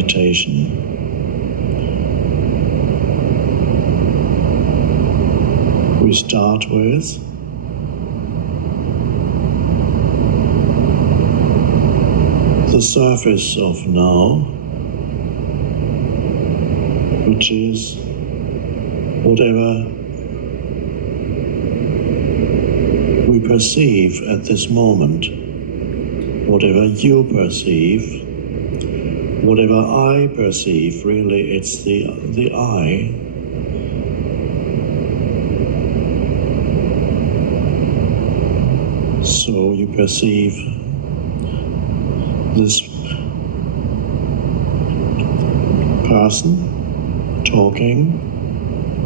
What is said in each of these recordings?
meditation. We start with the surface of now, which is whatever we perceive at this moment, whatever you perceive, whatever I perceive. Really, it's the I. So you perceive this person talking,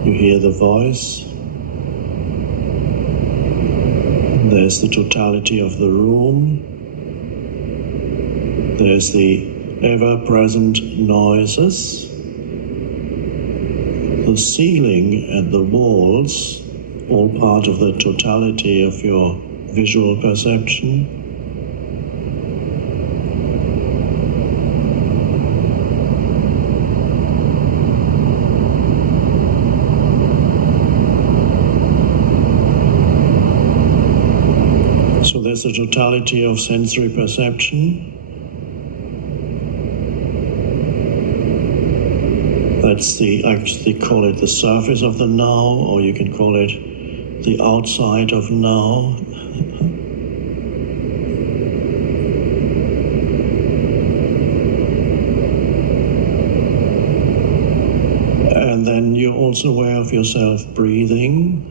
you hear the voice, there's the totality of the room, there's the ever-present noises, the ceiling and the walls, all part of the totality of your visual perception. So there's a totality of sensory perception. That's actually call it the surface of the now, or you can call it the outside of now. And then you're also aware of yourself breathing.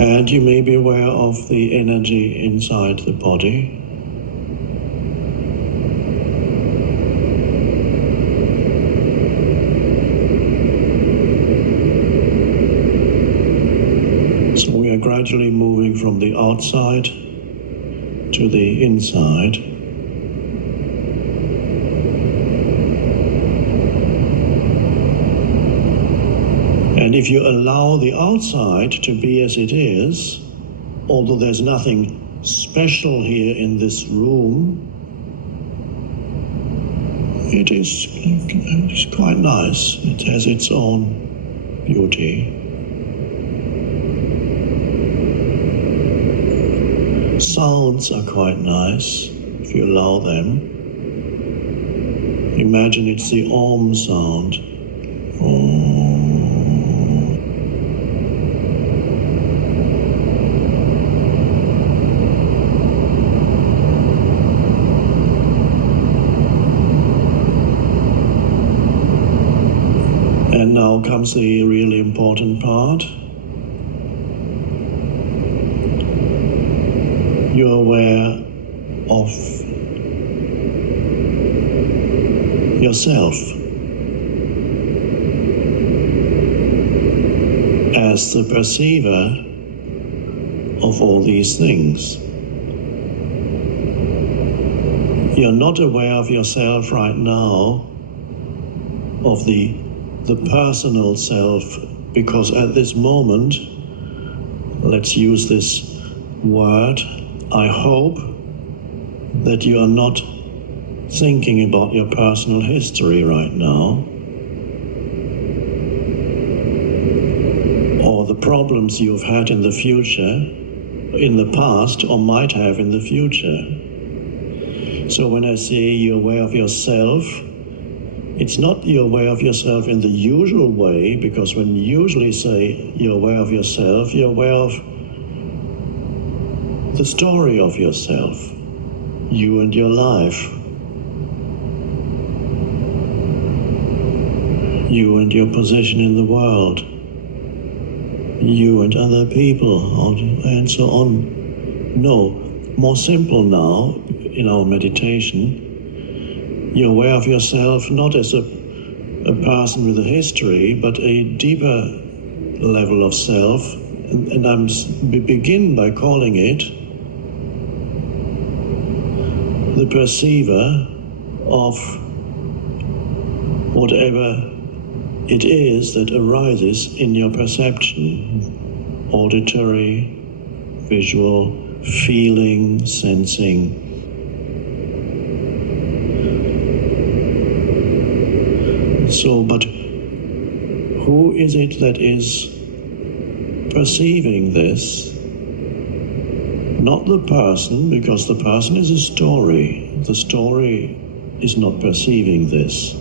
And you may be aware of the energy inside the body. So we are gradually moving from the outside to the inside. And if you allow the outside to be as it is, although there's nothing special here in this room, it is quite nice. It has its own beauty. Sounds are quite nice if you allow them. Imagine it's the Om sound. Om. And now comes the really important part. You're aware of yourself as the perceiver of all these things. You're not aware of yourself right now, of the personal self, because at this moment, let's use this word, I hope that you are not thinking about your personal history right now, or the problems you've had in the future, in the past, or might have in the future. So when I say you're aware of yourself, it's not you're aware of yourself in the usual way, because when you usually say you're aware of yourself, you're aware of the story of yourself, you and your life, you and your position in the world, you and other people, and so on. No, more simple now in our meditation, you're aware of yourself not as a person with a history, but a deeper level of self, and we begin by calling it the perceiver of whatever it is that arises in your perception, auditory, visual, feeling, sensing. So, but who is it that is perceiving this? Not the person, because the person is a story. The story is not perceiving this.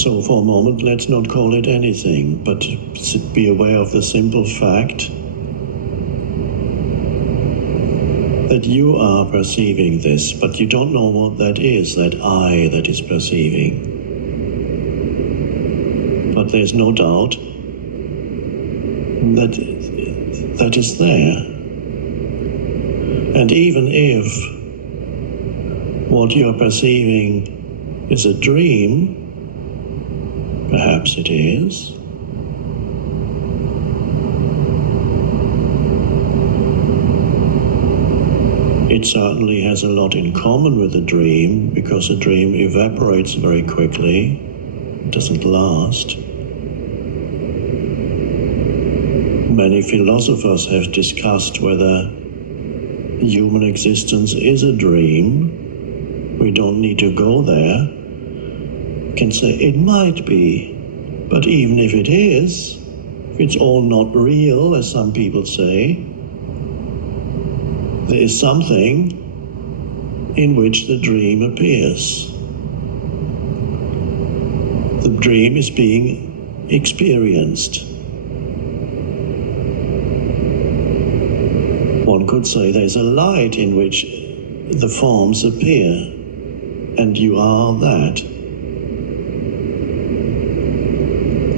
So for a moment, let's not call it anything, but be aware of the simple fact that you are perceiving this, but you don't know what that is, that I that is perceiving. But there's no doubt that that is there. And even if what you're perceiving is a dream, perhaps it is, it certainly has a lot in common with a dream, because a dream evaporates very quickly, it doesn't last. Many philosophers have discussed whether human existence is a dream. We don't need to go there. We can say it might be, but even if it is, if it's all not real, as some people say, there is something in which the dream appears. The dream is being experienced. One could say there's a light in which the forms appear, and you are that.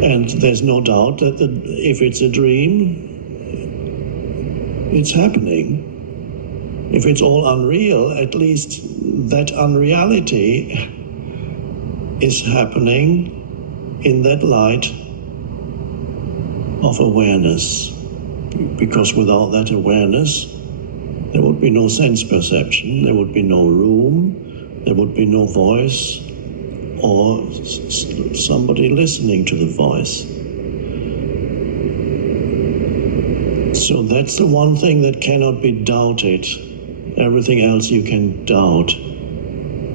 And there's no doubt that if it's a dream, it's happening. If it's all unreal, at least that unreality is happening in that light of awareness. Because without that awareness, there would be no sense perception, there would be no room, there would be no voice, or somebody listening to the voice. So that's the one thing that cannot be doubted. Everything else you can doubt,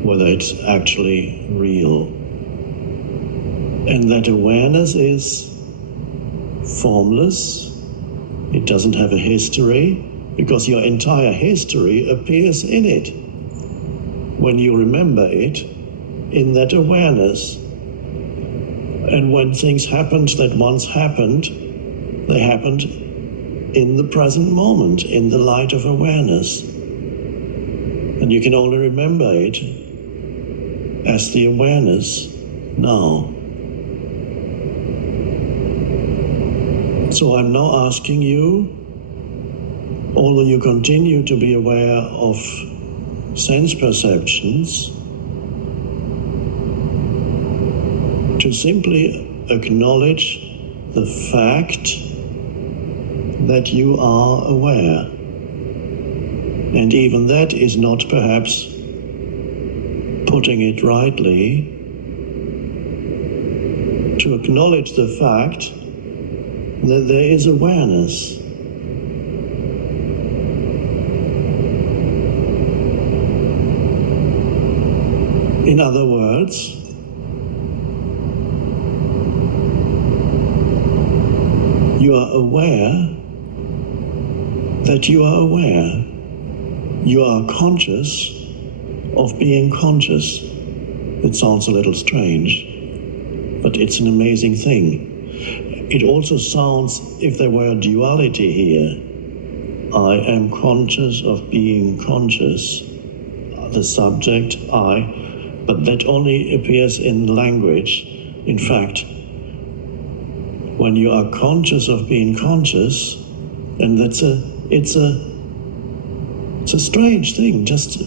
whether it's actually real. And that awareness is formless. It doesn't have a history, because your entire history appears in it. When you remember it, in that awareness. And when things happened that once happened, they happened in the present moment, in the light of awareness. And you can only remember it as the awareness now. So I'm now asking you, although you continue to be aware of sense perceptions, to simply acknowledge the fact that you are aware. And even that is not perhaps putting it rightly, to acknowledge the fact that there is awareness. In other words, you are aware that you are aware. You are conscious of being conscious. It sounds a little strange, but it's an amazing thing. It also sounds, if there were a duality here, I am conscious of being conscious, the subject, I, but that only appears in language. In fact, when you are conscious of being conscious, and it's a strange thing, just,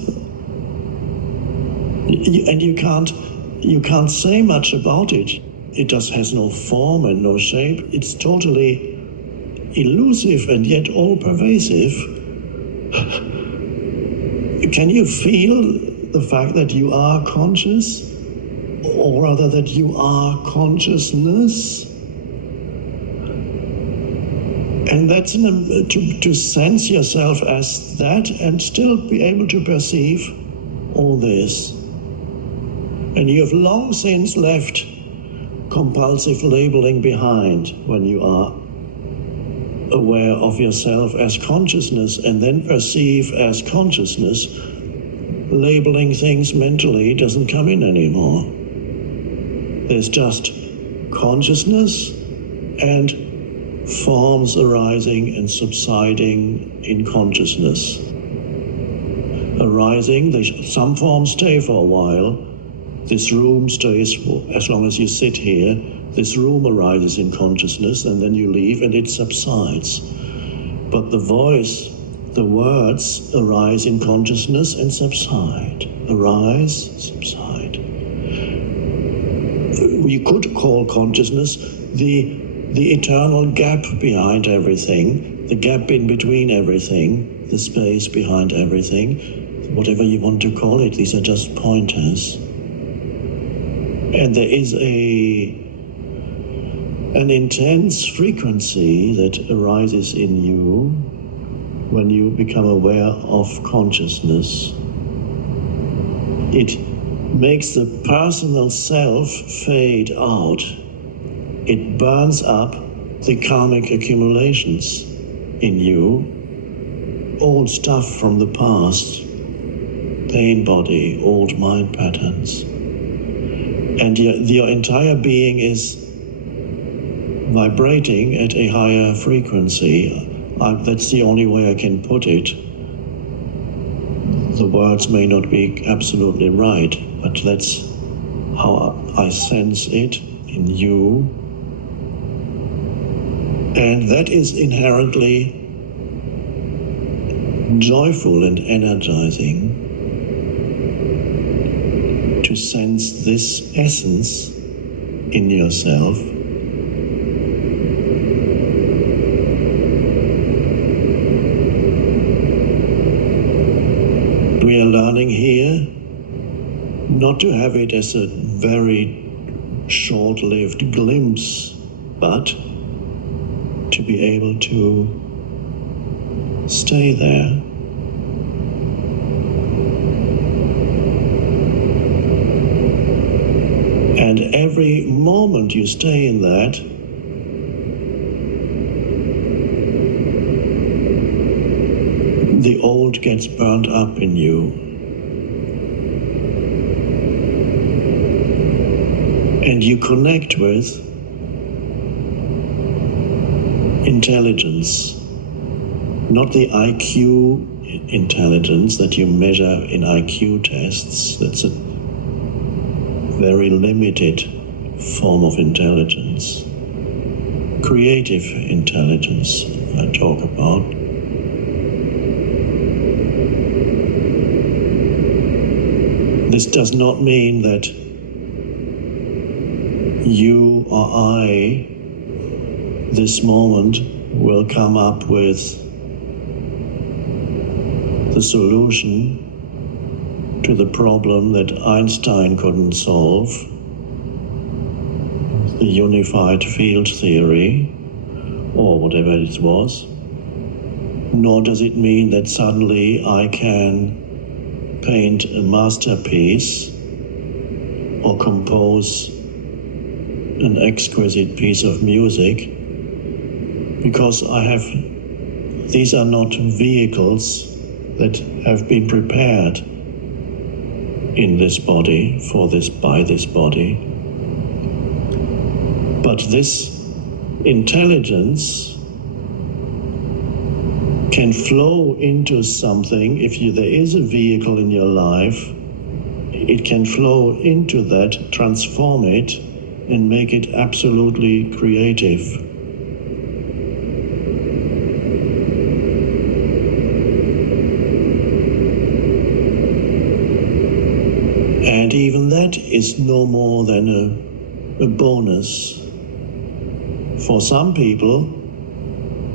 and you can't say much about it. It just has no form and no shape. It's totally elusive and yet all-pervasive. Can you feel the fact that you are conscious, or rather that you are consciousness? And that's to sense yourself as that and still be able to perceive all this. And you have long since left compulsive labeling behind when you are aware of yourself as consciousness and then perceive as consciousness. Labeling things mentally doesn't come in anymore. There's just consciousness and forms arising and subsiding in consciousness. Arising, some forms stay for a while. This room stays as long as you sit here. This room arises in consciousness and then you leave and it subsides. But the voice, the words arise in consciousness and subside. Arise, subside. You could call consciousness the eternal gap behind everything, the gap in between everything, the space behind everything, whatever you want to call it. These are just pointers. And there is an intense frequency that arises in you when you become aware of consciousness. It makes the personal self fade out. It burns up the karmic accumulations in you, old stuff from the past, pain body, old mind patterns. And your entire being is vibrating at a higher frequency. That's the only way I can put it. The words may not be absolutely right, but that's how I sense it in you. And that is inherently joyful and energizing to sense this essence in yourself. We are learning here not to have it as a very short-lived glimpse, but to be able to stay there. And every moment you stay in that, the old gets burnt up in you. And you connect with intelligence, not the IQ intelligence that you measure in IQ tests. That's a very limited form of intelligence. Creative intelligence, I talk about. This does not mean that you or I, this moment, will come up with the solution to the problem that Einstein couldn't solve, the unified field theory, or whatever it was. Nor does it mean that suddenly I can paint a masterpiece or compose an exquisite piece of music, because these are not vehicles that have been prepared in this body, by this body. But this intelligence can flow into something. If there is a vehicle in your life, it can flow into that, transform it, and make it absolutely creative. And even that is no more than a bonus. For some people,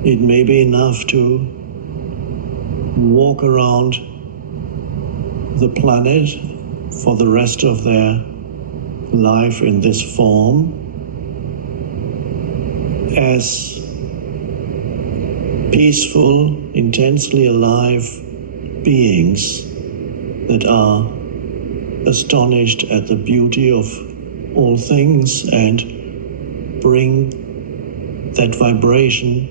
it may be enough to walk around the planet for the rest of their life in this form as peaceful, intensely alive beings that are astonished at the beauty of all things and bring that vibration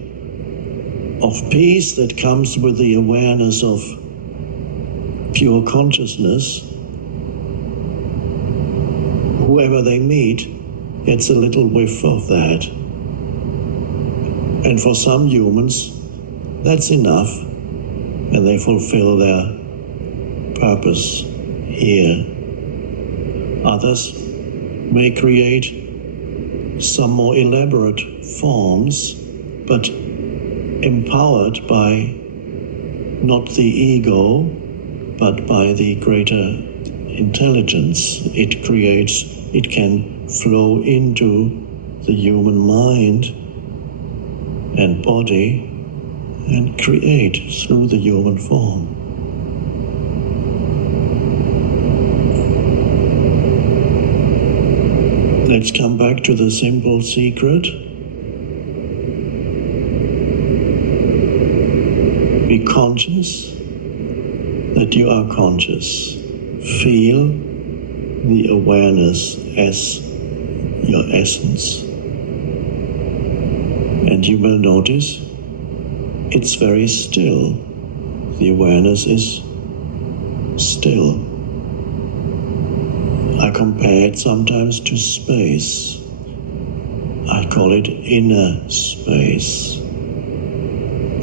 of peace that comes with the awareness of pure consciousness. Whoever they meet gets a little whiff of that. And for some humans, that's enough, and they fulfill their purpose here. Others may create some more elaborate forms, but empowered by not the ego, but by the greater intelligence it creates. It can flow into the human mind and body and create through the human form. Let's come back to the simple secret. Be conscious that you are conscious. Feel the awareness as your essence. And you will notice it's very still. The awareness is still. I compare it sometimes to space. I call it inner space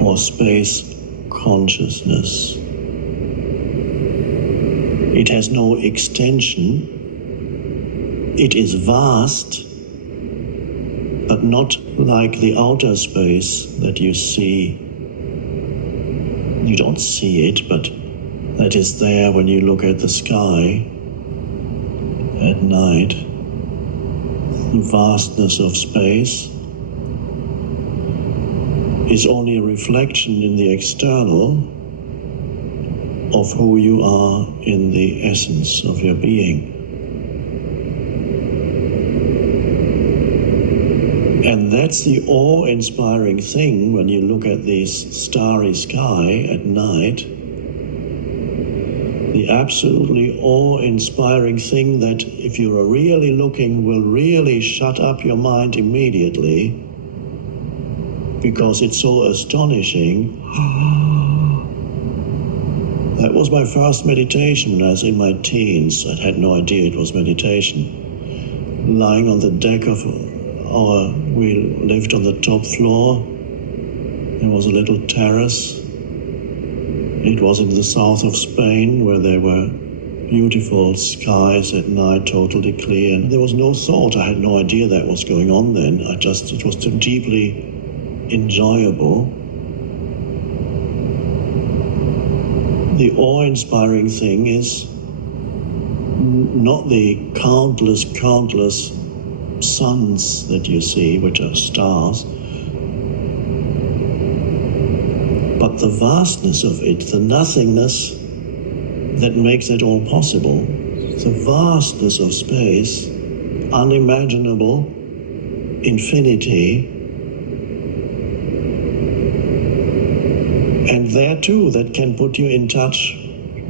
or space consciousness. It has no extension. It is vast, but not like the outer space that you see. You don't see it, but that is there when you look at the sky at night. The vastness of space is only a reflection in the external of who you are in the essence of your being. And that's the awe-inspiring thing when you look at this starry sky at night. The absolutely awe-inspiring thing that, if you are really looking, will really shut up your mind immediately, because it's so astonishing. That was my first meditation when I was in my teens. I had no idea it was meditation. Lying on the deck of we lived on the top floor. There was a little terrace. It was in the south of Spain, where there were beautiful skies at night, totally clear. And there was no thought. I had no idea that was going on then. It was too deeply enjoyable. The awe-inspiring thing is not the countless suns that you see, which are stars, but the vastness of it, the nothingness that makes it all possible, the vastness of space, unimaginable infinity. And there too, that can put you in touch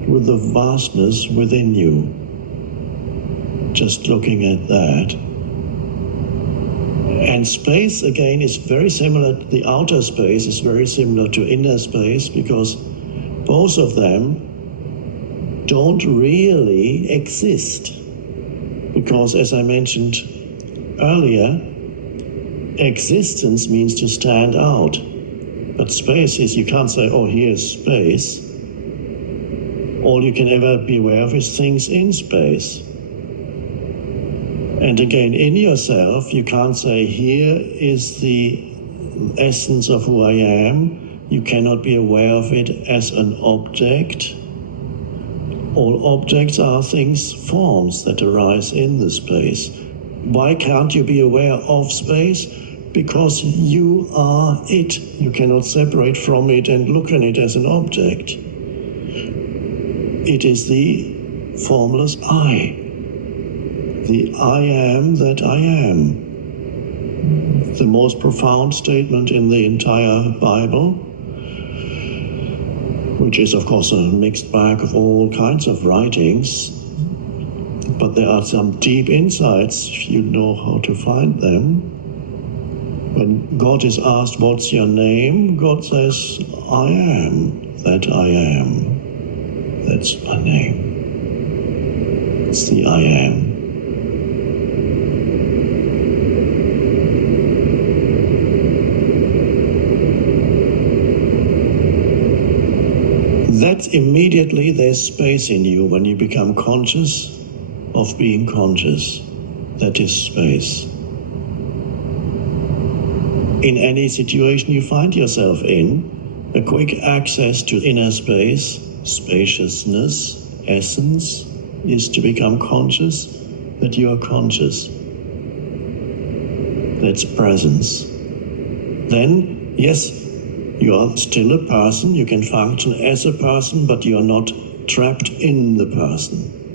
with the vastness within you. Just looking at that. And space, again, is very similar. The outer space is very similar to inner space, because both of them don't really exist. Because, as I mentioned earlier, existence means to stand out. But space is, you can't say, oh, here's space. All you can ever be aware of is things in space. And again, in yourself, you can't say, here is the essence of who I am. You cannot be aware of it as an object. All objects are things, forms that arise in the space. Why can't you be aware of space? Because you are it. You cannot separate from it and look at it as an object. It is the formless I. The I am that I am. The most profound statement in the entire Bible, which is of course a mixed bag of all kinds of writings, but there are some deep insights if you know how to find them. When God is asked, what's your name? God says, I am that I am. That's my name. It's the I am. That immediately there's space in you when you become conscious of being conscious. That is space. In any situation you find yourself in, a quick access to inner space, spaciousness, essence, is to become conscious that you are conscious. That's presence. Then, yes, you are still a person, you can function as a person, but you are not trapped in the person.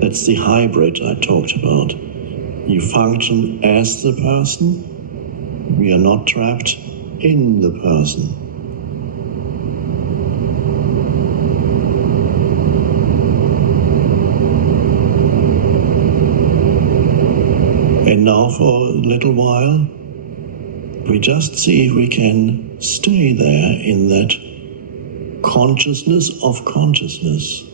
That's the hybrid I talked about. You function as the person, we are not trapped in the person. And now for a little while, we just see if we can stay there in that consciousness of consciousness.